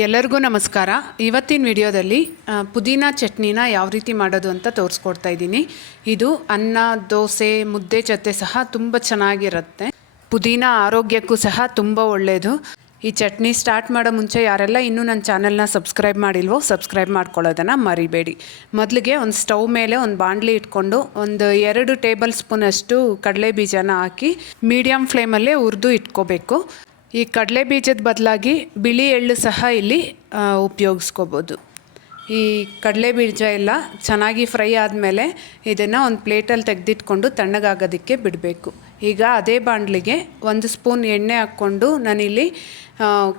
ಎಲ್ಲರಿಗೂ ನಮಸ್ಕಾರ. ಇವತ್ತಿನ ವಿಡಿಯೋದಲ್ಲಿ ಪುದೀನ ಚಟ್ನಿನ ಯಾವ ರೀತಿ ಮಾಡೋದು ಅಂತ ತೋರಿಸ್ಕೊಡ್ತಾ ಇದ್ದೀನಿ. ಇದು ಅನ್ನ, ದೋಸೆ, ಮುದ್ದೆ ಜೊತೆ ಸಹ ತುಂಬ ಚೆನ್ನಾಗಿರುತ್ತೆ. ಪುದೀನ ಆರೋಗ್ಯಕ್ಕೂ ಸಹ ತುಂಬ ಒಳ್ಳೆಯದು. ಈ ಚಟ್ನಿ ಸ್ಟಾರ್ಟ್ ಮಾಡೋ ಮುಂಚೆ ಯಾರೆಲ್ಲ ಇನ್ನೂ ನನ್ನ ಚಾನಲ್ನ ಸಬ್ಸ್ಕ್ರೈಬ್ ಮಾಡಿಲ್ವೋ ಸಬ್ಸ್ಕ್ರೈಬ್ ಮಾಡ್ಕೊಳ್ಳೋದನ್ನು ಮರಿಬೇಡಿ. ಮೊದಲಿಗೆ ಒಂದು ಸ್ಟವ್ ಮೇಲೆ ಒಂದು ಬಾಣಲಿ ಇಟ್ಕೊಂಡು ಒಂದು 2 ಟೇಬಲ್ ಸ್ಪೂನಷ್ಟು ಕಡಲೆ ಬೀಜನ ಹಾಕಿ ಮೀಡಿಯಮ್ ಫ್ಲೇಮಲ್ಲೇ ಹುರಿದು ಇಟ್ಕೋಬೇಕು. ಈ ಕಡಲೆ ಬೀಜದ ಬದಲಾಗಿ ಬಿಳಿ ಎಳ್ಳು ಸಹ ಇಲ್ಲಿ ಉಪಯೋಗಿಸ್ಕೋಬೋದು. ಈ ಕಡಲೆ ಬೀಜ ಎಲ್ಲ ಚೆನ್ನಾಗಿ ಫ್ರೈ ಆದಮೇಲೆ ಇದನ್ನು ಒಂದು ಪ್ಲೇಟಲ್ಲಿ ತೆಗೆದಿಟ್ಕೊಂಡು ತಣ್ಣಗಾಗೋದಕ್ಕೆ ಬಿಡಬೇಕು. ಈಗ ಅದೇ ಬಾಣಲಿಗೆ 1 ಸ್ಪೂನ್ ಎಣ್ಣೆ ಹಾಕ್ಕೊಂಡು ನಾನಿಲ್ಲಿ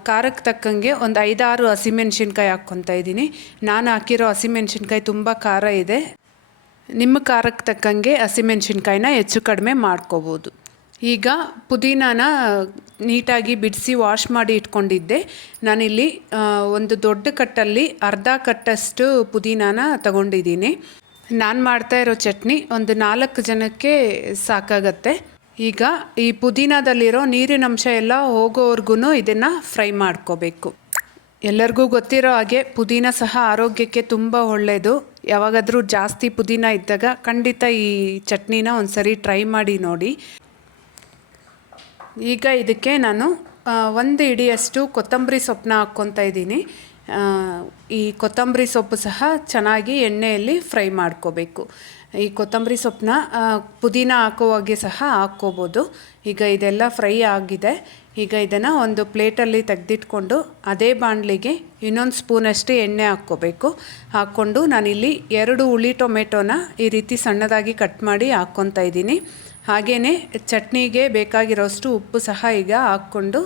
ಖಾರಕ್ಕೆ ತಕ್ಕಂಗೆ ಒಂದು 5-6 ಹಸಿಮೆಣ್ಸಿನ್ಕಾಯಿ ಹಾಕ್ಕೊತಾ ಇದ್ದೀನಿ. ನಾನು ಹಾಕಿರೋ ಹಸಿಮೆಣ್ಸಿನ್ಕಾಯಿ ತುಂಬ ಖಾರ ಇದೆ. ನಿಮ್ಮ ಖಾರಕ್ಕೆ ತಕ್ಕಂಗೆ ಹಸಿಮೆಣ್ಸಿನ್ಕಾಯಿನ ಹೆಚ್ಚು ಕಡಿಮೆ ಮಾಡ್ಕೋಬೋದು. ಈಗ ಪುದೀನಾನ ನೀಟಾಗಿ ಬಿಡಿಸಿ ವಾಶ್ ಮಾಡಿ ಇಟ್ಕೊಂಡಿದ್ದೆ. ನಾನಿಲ್ಲಿ ಒಂದು ದೊಡ್ಡ ಕಟ್ಟಲ್ಲಿ ಅರ್ಧ ಕಟ್ಟಷ್ಟು ಪುದೀನಾನ ತಗೊಂಡಿದ್ದೀನಿ. ನಾನು ಮಾಡ್ತಾ ಇರೋ ಚಟ್ನಿ ಒಂದು 4 ಜನಕ್ಕೆ ಸಾಕಾಗತ್ತೆ. ಈಗ ಈ ಪುದೀನಾದಲ್ಲಿರೋ ನೀರಿನ ಅಂಶ ಎಲ್ಲ ಹೋಗೋವರೆಗೂ ಇದನ್ನು ಫ್ರೈ ಮಾಡ್ಕೋಬೇಕು. ಎಲ್ಲರಿಗೂ ಗೊತ್ತಿರೋ ಹಾಗೆ ಪುದೀನ ಸಹ ಆರೋಗ್ಯಕ್ಕೆ ತುಂಬ ಒಳ್ಳೆಯದು. ಯಾವಾಗಾದರೂ ಜಾಸ್ತಿ ಪುದೀನ ಇದ್ದಾಗ ಖಂಡಿತ ಈ ಚಟ್ನಿನ ಒಂದು ಸರಿ ಟ್ರೈ ಮಾಡಿ ನೋಡಿ. ಈಗ ಇದಕ್ಕೆ ನಾನು 1 ಹಿಡಿಯಷ್ಟು ಕೊತ್ತಂಬರಿ ಸೊಪ್ಪನ್ನ ಹಾಕ್ಕೊತಾ ಇದ್ದೀನಿ. ಈ ಕೊತ್ತಂಬರಿ ಸೊಪ್ಪು ಸಹ ಚೆನ್ನಾಗಿ ಎಣ್ಣೆಯಲ್ಲಿ ಫ್ರೈ ಮಾಡ್ಕೋಬೇಕು. ಈ ಕೊತ್ತಂಬರಿ ಸೊಪ್ಪನ್ನ ಪುದೀನ ಹಾಕುವಾಗೆ ಸಹ ಹಾಕ್ಕೋಬೋದು. ಈಗ ಇದೆಲ್ಲ ಫ್ರೈ ಆಗಿದೆ. ಈಗ ಇದನ್ನು ಒಂದು ಪ್ಲೇಟಲ್ಲಿ ತೆಗೆದಿಟ್ಕೊಂಡು ಅದೇ ಬಾಣಲಿಗೆ ಇನ್ನೊಂದು ಸ್ಪೂನಷ್ಟು ಎಣ್ಣೆ ಹಾಕ್ಕೋಬೇಕು. ಹಾಕ್ಕೊಂಡು ನಾನಿಲ್ಲಿ 2 ಹುಳಿ ಟೊಮೆಟೊನ ಈ ರೀತಿ ಸಣ್ಣದಾಗಿ ಕಟ್ ಮಾಡಿ ಹಾಕ್ಕೊತಾ ಇದ್ದೀನಿ. ಹಾಗೆಯೇ ಚಟ್ನಿಗೆ ಬೇಕಾಗಿರೋಷ್ಟು ಉಪ್ಪು ಸಹ ಈಗ ಹಾಕ್ಕೊಂಡು,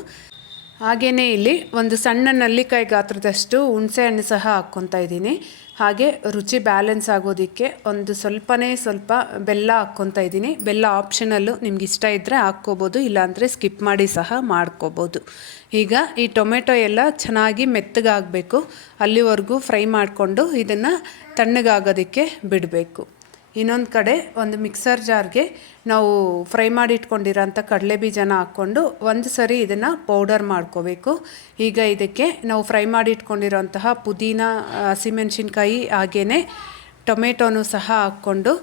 ಹಾಗೆಯೇ ಇಲ್ಲಿ ಒಂದು ಸಣ್ಣ ನಲ್ಲಿಕಾಯಿ ಗಾತ್ರದಷ್ಟು ಹುಣಸೆ ಹಣ್ಣು ಸಹ ಹಾಕ್ಕೊತಾ ಇದ್ದೀನಿ. ಹಾಗೆ ರುಚಿ ಬ್ಯಾಲೆನ್ಸ್ ಆಗೋದಕ್ಕೆ ಒಂದು ಸ್ವಲ್ಪ ಬೆಲ್ಲ ಹಾಕ್ಕೊತಾ ಇದ್ದೀನಿ. ಬೆಲ್ಲ ಆಪ್ಷನಲ್ಲು, ನಿಮ್ಗೆ ಇಷ್ಟ ಇದ್ದರೆ ಹಾಕ್ಕೋಬೋದು, ಇಲ್ಲಾಂದರೆ ಸ್ಕಿಪ್ ಮಾಡಿ ಸಹ ಮಾಡ್ಕೋಬೋದು. ಈಗ ಈ ಟೊಮೆಟೊ ಎಲ್ಲ ಚೆನ್ನಾಗಿ ಮೆತ್ತಗಾಗಬೇಕು. ಅಲ್ಲಿವರೆಗೂ ಫ್ರೈ ಮಾಡಿಕೊಂಡು ಇದನ್ನು ತಣ್ಣಗಾಗೋದಕ್ಕೆ ಬಿಡಬೇಕು. ಇನ್ನೊಂದು ಕಡೆ ಒಂದು ಮಿಕ್ಸರ್ ಜಾರ್ಗೆ ನಾವು ಫ್ರೈ ಮಾಡಿ ಇಟ್ಕೊಂಡಿರೋಂಥ ಕಡಲೆ ಬೀಜನ ಹಾಕ್ಕೊಂಡು ಒಂದು ಸರಿ ಇದನ್ನು ಪೌಡರ್ ಮಾಡ್ಕೋಬೇಕು. ಈಗ ಇದಕ್ಕೆ ನಾವು ಫ್ರೈ ಮಾಡಿ ಇಟ್ಕೊಂಡಿರೋಂತಹ ಪುದೀನ, ಹಸಿಮೆಣ್ಸಿನ್ಕಾಯಿ ಹಾಗೆಯೇ ಟೊಮೆಟೊನೂ ಸಹ ಹಾಕ್ಕೊಂಡು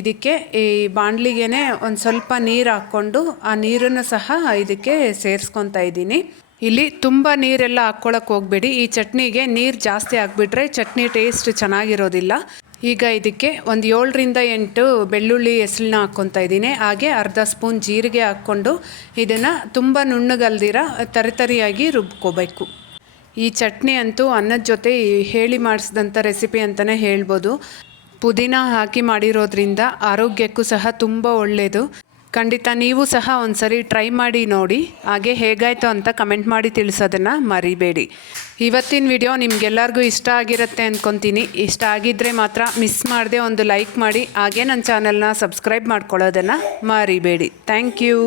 ಇದಕ್ಕೆ ಈ ಬಾಣಲಿಗೆ ಒಂದು ಸ್ವಲ್ಪ ನೀರು ಹಾಕ್ಕೊಂಡು ಆ ನೀರನ್ನು ಸಹ ಇದಕ್ಕೆ ಸೇರಿಸ್ಕೊತಾ ಇದ್ದೀನಿ. ಇಲ್ಲಿ ತುಂಬ ನೀರೆಲ್ಲ ಹಾಕ್ಕೊಳಕ್ಕೆ ಹೋಗಬೇಡಿ. ಈ ಚಟ್ನಿಗೆ ನೀರು ಜಾಸ್ತಿ ಹಾಕ್ಬಿಟ್ರೆ ಚಟ್ನಿ ಟೇಸ್ಟ್ ಚೆನ್ನಾಗಿರೋದಿಲ್ಲ. ಈಗ ಇದಕ್ಕೆ ಒಂದು 7ರಿಂದ 8 ಬೆಳ್ಳುಳ್ಳಿ ಹೆಸಳನ್ನ ಹಾಕ್ಕೊತಾ ಇದ್ದೀನಿ. ಹಾಗೆ ಅರ್ಧ ಸ್ಪೂನ್ ಜೀರಿಗೆ ಹಾಕ್ಕೊಂಡು ಇದನ್ನು ತುಂಬ ನುಣ್ಣಗಲ್ದಿರ ತರಿಯಾಗಿ ರುಬ್ಕೋಬೇಕು. ಈ ಚಟ್ನಿ ಅಂತೂ ಅನ್ನದ ಜೊತೆ ಹೇಳಿ ಮಾಡಿಸಿದಂಥ ರೆಸಿಪಿ ಅಂತಲೇ ಹೇಳ್ಬೋದು. ಪುದೀನ ಹಾಕಿ ಮಾಡಿರೋದ್ರಿಂದ ಆರೋಗ್ಯಕ್ಕೂ ಸಹ ತುಂಬ ಒಳ್ಳೆಯದು. ಖಂಡಿತ ನೀವು ಸಹ ಒಂದು ಸರಿ ಟ್ರೈ ಮಾಡಿ ನೋಡಿ. ಹಾಗೆ ಹೇಗಾಯಿತು ಅಂತ ಕಮೆಂಟ್ ಮಾಡಿ ತಿಳಿಸೋದನ್ನು ಮರಿಬೇಡಿ. ಇವತ್ತಿನ ವಿಡಿಯೋ ನಿಮಗೆಲ್ಲರಿಗೂ ಇಷ್ಟ ಆಗಿರುತ್ತೆ ಅಂದ್ಕೊತೀನಿ. ಇಷ್ಟ ಆಗಿದ್ದರೆ ಮಾತ್ರ ಮಿಸ್ ಮಾಡದೆ ಒಂದು ಲೈಕ್ ಮಾಡಿ. ಹಾಗೆ ನನ್ನ ಚಾನಲ್ನ ಸಬ್ಸ್ಕ್ರೈಬ್ ಮಾಡ್ಕೊಳ್ಳೋದನ್ನು ಮರಿಬೇಡಿ. Thank you.